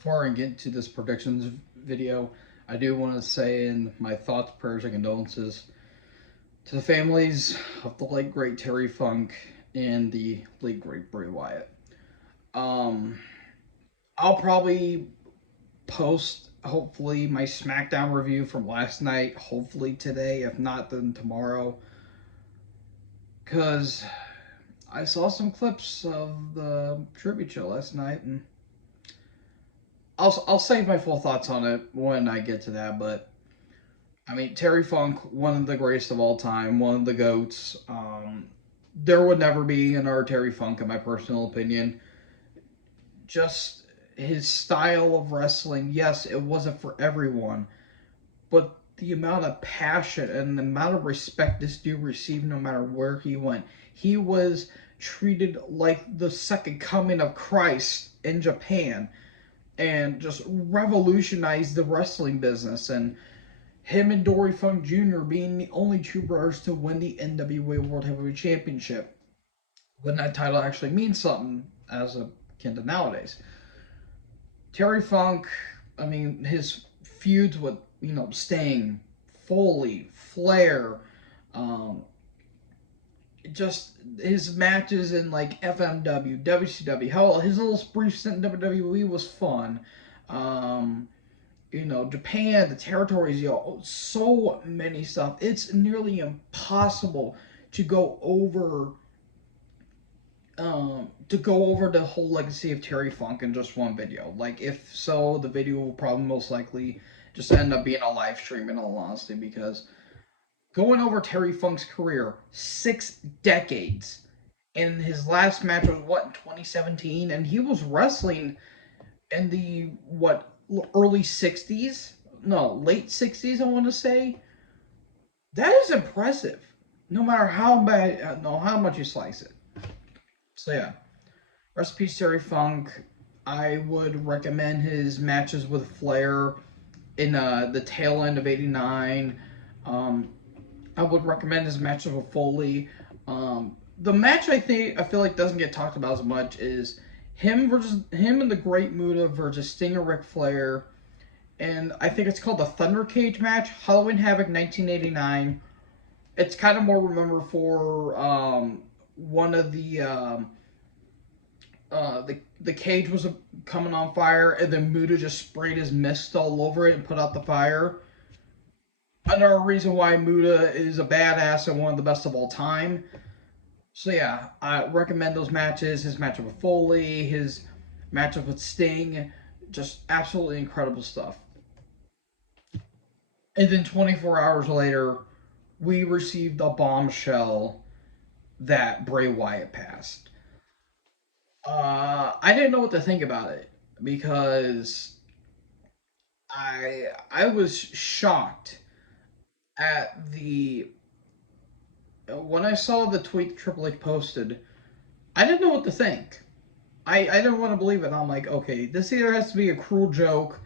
before I get into this predictions video, I do want to say in my thoughts, prayers, and condolences to the families of the late great Terry Funk and the late great Bray Wyatt. Um, I'll probably post hopefully my SmackDown review from last night. Hopefully today, if not then tomorrow, because I saw some clips of the tribute show last night, and I'll save my full thoughts on it when I get to that. But I mean, Terry Funk, one of the greatest of all time, one of the goats. There would never be another Terry Funk, in my personal opinion. Just his style of wrestling, yes, it wasn't for everyone, but the amount of passion and the amount of respect this dude received no matter where he went. He was treated like the second coming of Christ in Japan and just revolutionized the wrestling business. And him and Dory Funk Jr. being the only two brothers to win the NWA World Heavyweight Championship, when that title actually means something as a kid to nowadays. Terry Funk, I mean, his feuds with, Sting, Foley, Flair, um, just his matches in like FMW, WCW, hell, his little brief stint in WWE was fun. Um, Japan, the territories, so many stuff. It's nearly impossible to go over the whole legacy of Terry Funk in just one video. Like, if so, the video will probably most likely just end up being a live stream, in all honesty, because going over Terry Funk's career, 6 decades, and his last match was what, in 2017, and he was wrestling in the early 60s, no, late 60s, I want to say. That is impressive, no matter how bad, no, how much you slice it. So yeah, rest in peace, Terry Funk. I would recommend his matches with Flair in the tail end of '89. Um, I would recommend his matches with Foley. The match I feel like doesn't get talked about as much is him and the Great Muta versus Sting and Ric Flair, and I think it's called the Thunder Cage match, Halloween Havoc 1989. It's kind of more remembered for one of the cage was coming on fire, and then Muta just sprayed his mist all over it and put out the fire. Another reason why Muta is a badass and one of the best of all time. So yeah, I recommend those matches. His matchup with Foley, his matchup with Sting, just absolutely incredible stuff. And then 24 hours later, we received a bombshell that Bray Wyatt passed. I didn't know what to think about it because I was shocked at the when I saw the tweet Triple H posted. I didn't know what to think. I didn't want to believe it. I'm like, okay, this either has to be a cruel joke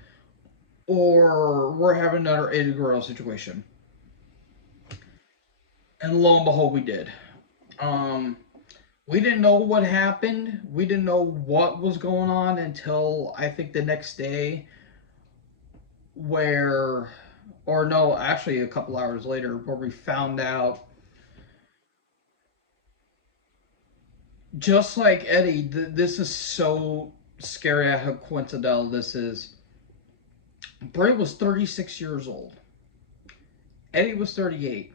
or we're having another Eddie Guerrero situation. And lo and behold, we did. Um, we didn't know what happened. We didn't know what was going on until I think the next day, where, or no, actually a couple hours later, where we found out. Just like Eddie, this is so scary how coincidental this is. Bray was 36 years old. Eddie was 38.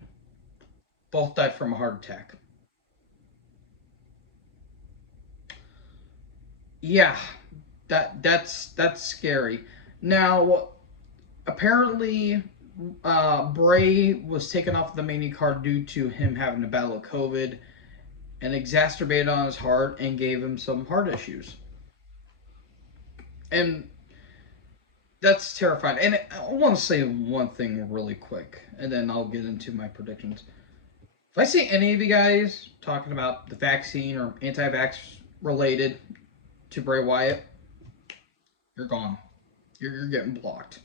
Both died from a heart attack. Yeah, that's scary. Now, apparently, Bray was taken off the main card due to him having a battle with COVID and exacerbated on his heart and gave him some heart issues. And that's terrifying. And I want to say one thing really quick, and then I'll get into my predictions. If I see any of you guys talking about the vaccine or anti-vax related to Bray Wyatt, you're gone. You're getting blocked.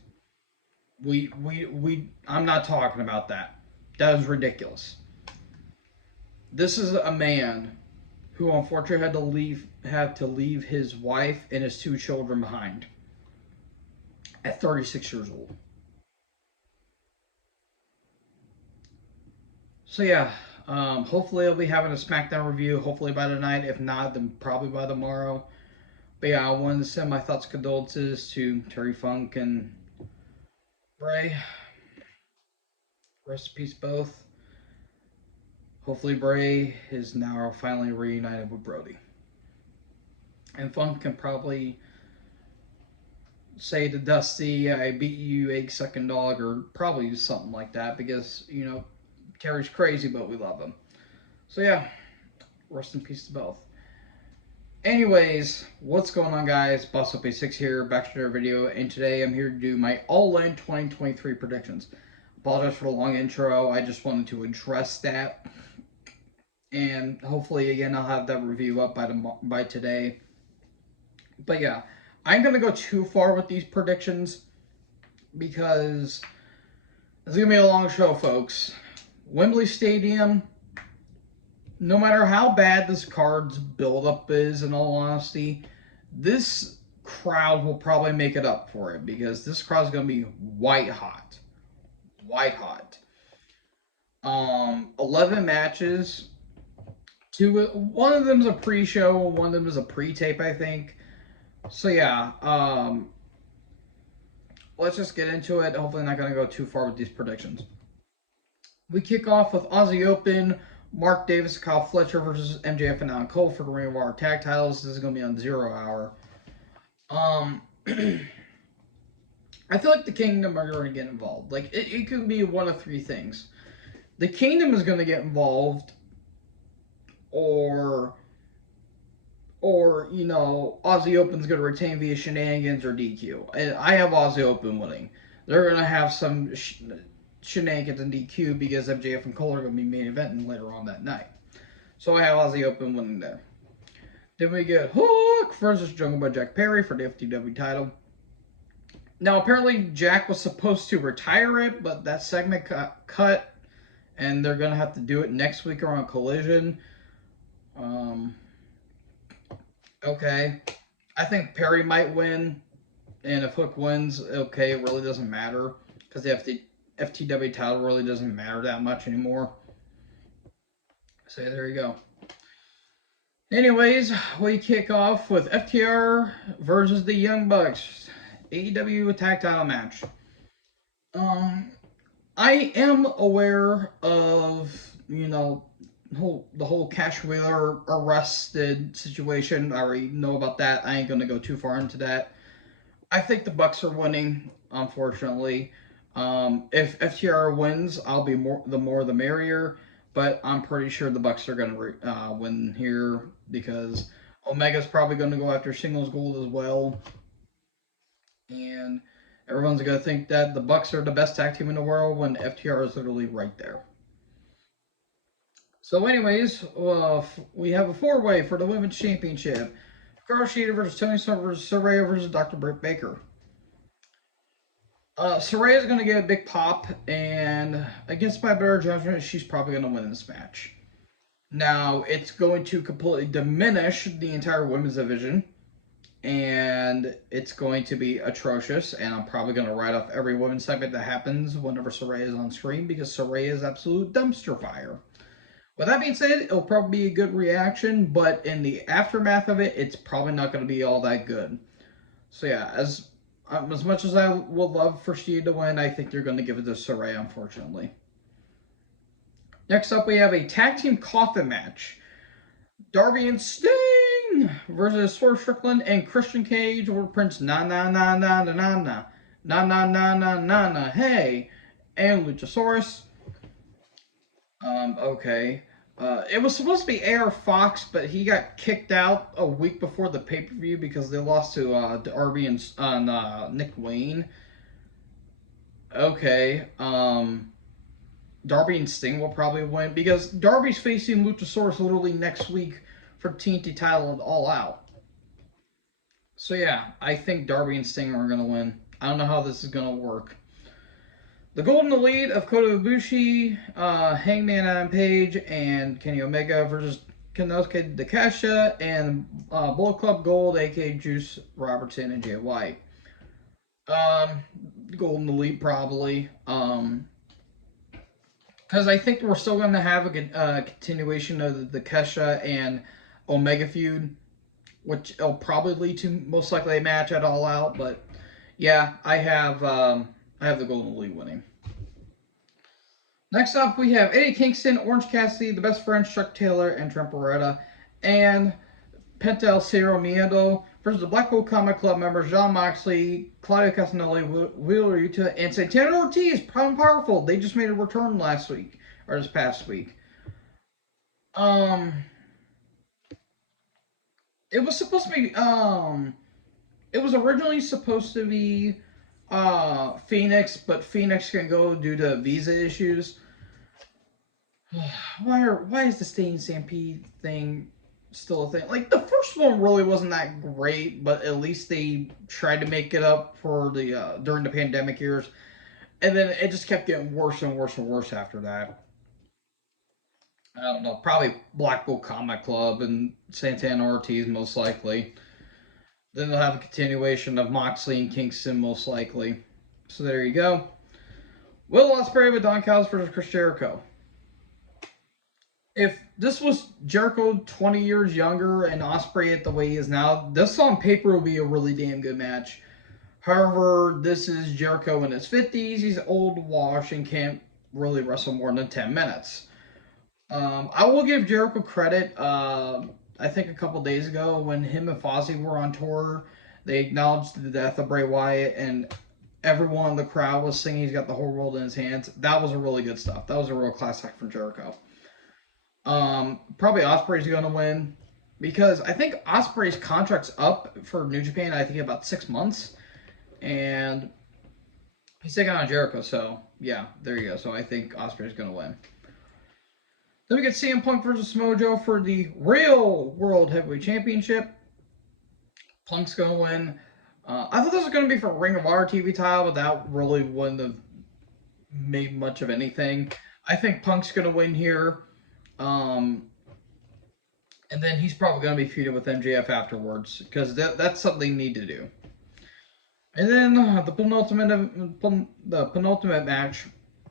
I'm not talking about that. That is ridiculous. This is a man who unfortunately had to leave his wife and his two children behind. at 36 years old. So yeah, hopefully I'll be having a SmackDown review. Hopefully by tonight. If not, then probably by tomorrow. But yeah, I wanted to send my thoughts, condolences to Terry Funk and Bray. Rest in peace, both. Hopefully Bray is now finally reunited with Brody. And Funk can probably say to Dusty, I beat you, egg sucking dog, or probably something like that because, Terry's crazy, but we love him. So yeah, rest in peace to both. Anyways, what's going on, guys? Boss Up A6 here, back to another video, and today I'm here to do my All In 2023 predictions. Apologize for the long intro, I just wanted to address that. And hopefully, again, I'll have that review up by today. But yeah, I'm going to go too far with these predictions because it's going to be a long show, folks. Wembley Stadium, no matter how bad this card's build-up is, in all honesty, this crowd will probably make it up for it because this crowd's going to be white hot. White hot. 11 matches. One of them is a pre-show, one of them is a pre-tape, I think. So yeah, let's just get into it. Hopefully I'm not going to go too far with these predictions. We kick off with Aussie Open, Mark Davis, Kyle Fletcher versus MJF and Adam Cole for the Ring of Honor tag titles. This is going to be on 0 hour. I feel like the Kingdom are going to get involved. Like, it could be one of three things. The Kingdom is going to get involved, or Aussie Open's going to retain via shenanigans or DQ. And I have Aussie Open winning. They're going to have some shenanigans and DQ because MJF and Cole are going to be main eventing later on that night. So I have Aussie Open winning there. Then we get Hook versus Jungle Boy Jack Perry for the FTW title. Now, apparently Jack was supposed to retire it, but that segment got cut, and they're going to have to do it next week around Collision. Okay. I think Perry might win, and if Hook wins, okay, it really doesn't matter, because the FTW title really doesn't matter that much anymore. So there you go. Anyways, we kick off with FTR versus the Young Bucks. AEW tag title match. I am aware of, the whole Cash Wheeler arrested situation. I already know about that. I ain't going to go too far into that. I think the Bucks are winning, unfortunately. If FTR wins, I'll be the more the merrier. But I'm pretty sure the Bucks are going to win here because Omega's probably going to go after singles gold as well. And everyone's going to think that the Bucks are the best tag team in the world when FTR is literally right there. So anyways, we have a 4-way for the Women's Championship. Hikaru Shida versus Tony Storm versus Saraya versus Dr. Britt Baker. Saraya is going to get a big pop, and against my better judgment, she's probably going to win this match. Now, it's going to completely diminish the entire women's division, and it's going to be atrocious, and I'm probably going to write off every women's segment that happens whenever Saraya is on screen, because Saraya is absolute dumpster fire. With that being said, it'll probably be a good reaction, but in the aftermath of it, it's probably not going to be all that good. So yeah, as much as I would love for Shida to win, I think they're going to give it to Saraya, unfortunately. Next up, we have a tag team coffin match. Darby and Sting versus Swerve Strickland and Christian Cage or Prince hey, and Luchasaurus. Okay. It was supposed to be AR Fox, but he got kicked out a week before the pay-per-view because they lost to Darby and Nick Wayne. Okay. Darby and Sting will probably win because Darby's facing Luchasaurus literally next week for TNT title and All Out. So yeah, I think Darby and Sting are going to win. I don't know how this is going to work. The Golden Elite of Kota Ibushi, Hangman Adam Page, and Kenny Omega versus Konosuke Takeshita and Bullet Club Gold, aka Juice Robertson and Jay White. Um, Golden Elite probably. Because I think we're still going to have a continuation of the Kesha and Omega feud, which will probably lead to most likely a match at All Out. But yeah, I have the Golden Elite winning. Next up, we have Eddie Kingston, Orange Cassidy, the Best Friends, Chuck Taylor, and Trent Beretta, and Penta El Cero Miedo versus the Blackpool Combat Club members John Moxley, Claudio Castagnoli, Wheeler Yuta, and Santana Ortiz. Proud and powerful. They just made a return last week or this past week. Um, it was supposed to be it was originally supposed to be Phoenix, but Phoenix can go due to visa issues. Why is the Stain Stampede thing still a thing? Like the first one really wasn't that great, but at least they tried to make it up for the during the pandemic years, and then it just kept getting worse and worse and worse after that. I don't know, probably Blackpool Combat Club and Santana Ortiz most likely. Then they'll have a continuation of Moxley and Kingston most likely. So there you go. Will Ospreay with Don Callis versus Chris Jericho. If this was Jericho 20 years younger and Ospreay at the way he is now, this on paper will be a really damn good match. However, this is Jericho in his 50s. He's old, washed, and can't really wrestle more than 10 minutes. I will give Jericho credit. I think a couple days ago when him and Fozzy were on tour, they acknowledged the death of Bray Wyatt, and everyone in the crowd was singing "He's got the whole world in his hands." That was a really good stuff. That was a real class act from Jericho. Probably Ospreay's going to win because I think Ospreay's contract's up for New Japan. I think about 6 months, and he's taking on Jericho. So yeah, there you go. So I think Ospreay's going to win. Then we get CM Punk versus Mojo for the real World Heavyweight Championship. Punk's going to win. I thought this was going to be for Ring of Honor TV title, but that really wouldn't have made much of anything. I think Punk's going to win here. And then he's probably going to be feuded with MJF afterwards because that's something they need to do. And then the penultimate match,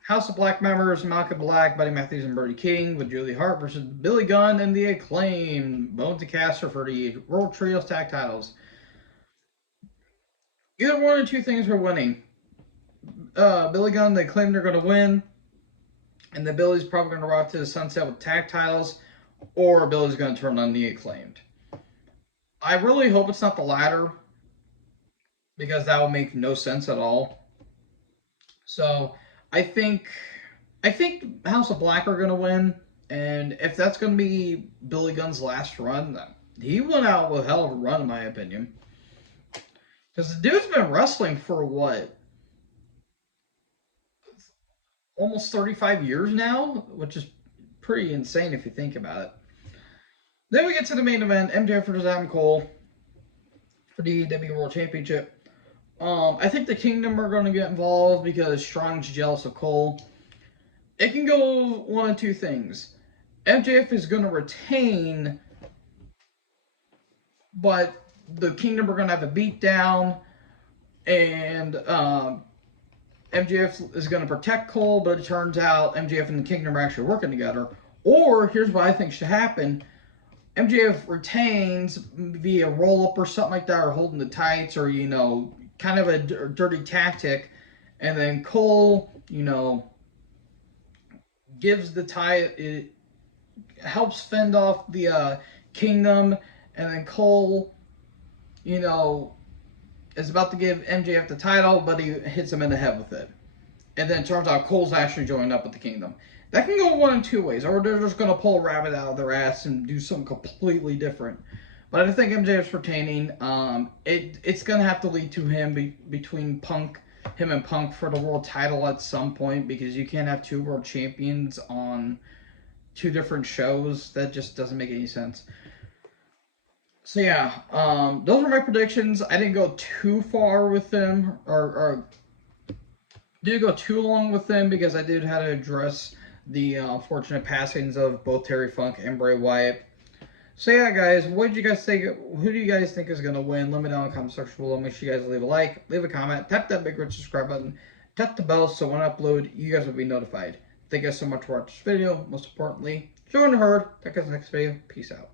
House of Black members Malcolm Black, Buddy Matthews, and Brody King with Julie Hart versus Billy Gunn and the Acclaim, Bones and Caster for the World Trios Tag Titles. Either one or two things are winning. Billy Gunn, the Acclaim, they're going to win, and the Billy's probably going to rock to the sunset with tag titles, or Billy's going to turn on the Acclaimed. I really hope it's not the latter, because that will make no sense at all. So I think House of Black are going to win, and if that's going to be Billy Gunn's last run, he went out with a hell of a run, in my opinion. Because the dude's been wrestling for what? Almost 35 years now, which is pretty insane if you think about it. Then we get to the main event, MJF versus Adam Cole for the AEW World Championship. I think the Kingdom are going to get involved because Strong's jealous of Cole. It can go one of two things. MJF is going to retain, but the Kingdom are going to have a beatdown, and MJF is going to protect Cole, but it turns out MJF and the Kingdom are actually working together. Or, here's what I think should happen. MJF retains via roll-up or something like that, or holding the tights, or, kind of a dirty tactic. And then Cole, gives the tie, it helps fend off the Kingdom. And then Cole, is about to give MJF the title, but he hits him in the head with it. And then it turns out Cole's actually joined up with the Kingdom. That can go one in two ways, or they're just going to pull a rabbit out of their ass and do something completely different. But I think MJF's retaining. It's going to have to lead to him between him and Punk for the world title at some point, because you can't have two world champions on two different shows. That just doesn't make any sense. So yeah, those are my predictions. I didn't go too far with them, or didn't go too long with them, because I did have to address the unfortunate passings of both Terry Funk and Bray Wyatt. So yeah, guys, what did you guys think? Who do you guys think is gonna win? Let me know in the comment section below. Make sure you guys leave a like, leave a comment, tap that big red subscribe button, tap the bell so when I upload, you guys will be notified. Thank you guys so much for watching this video. Most importantly, join the herd. Check us next video. Peace out.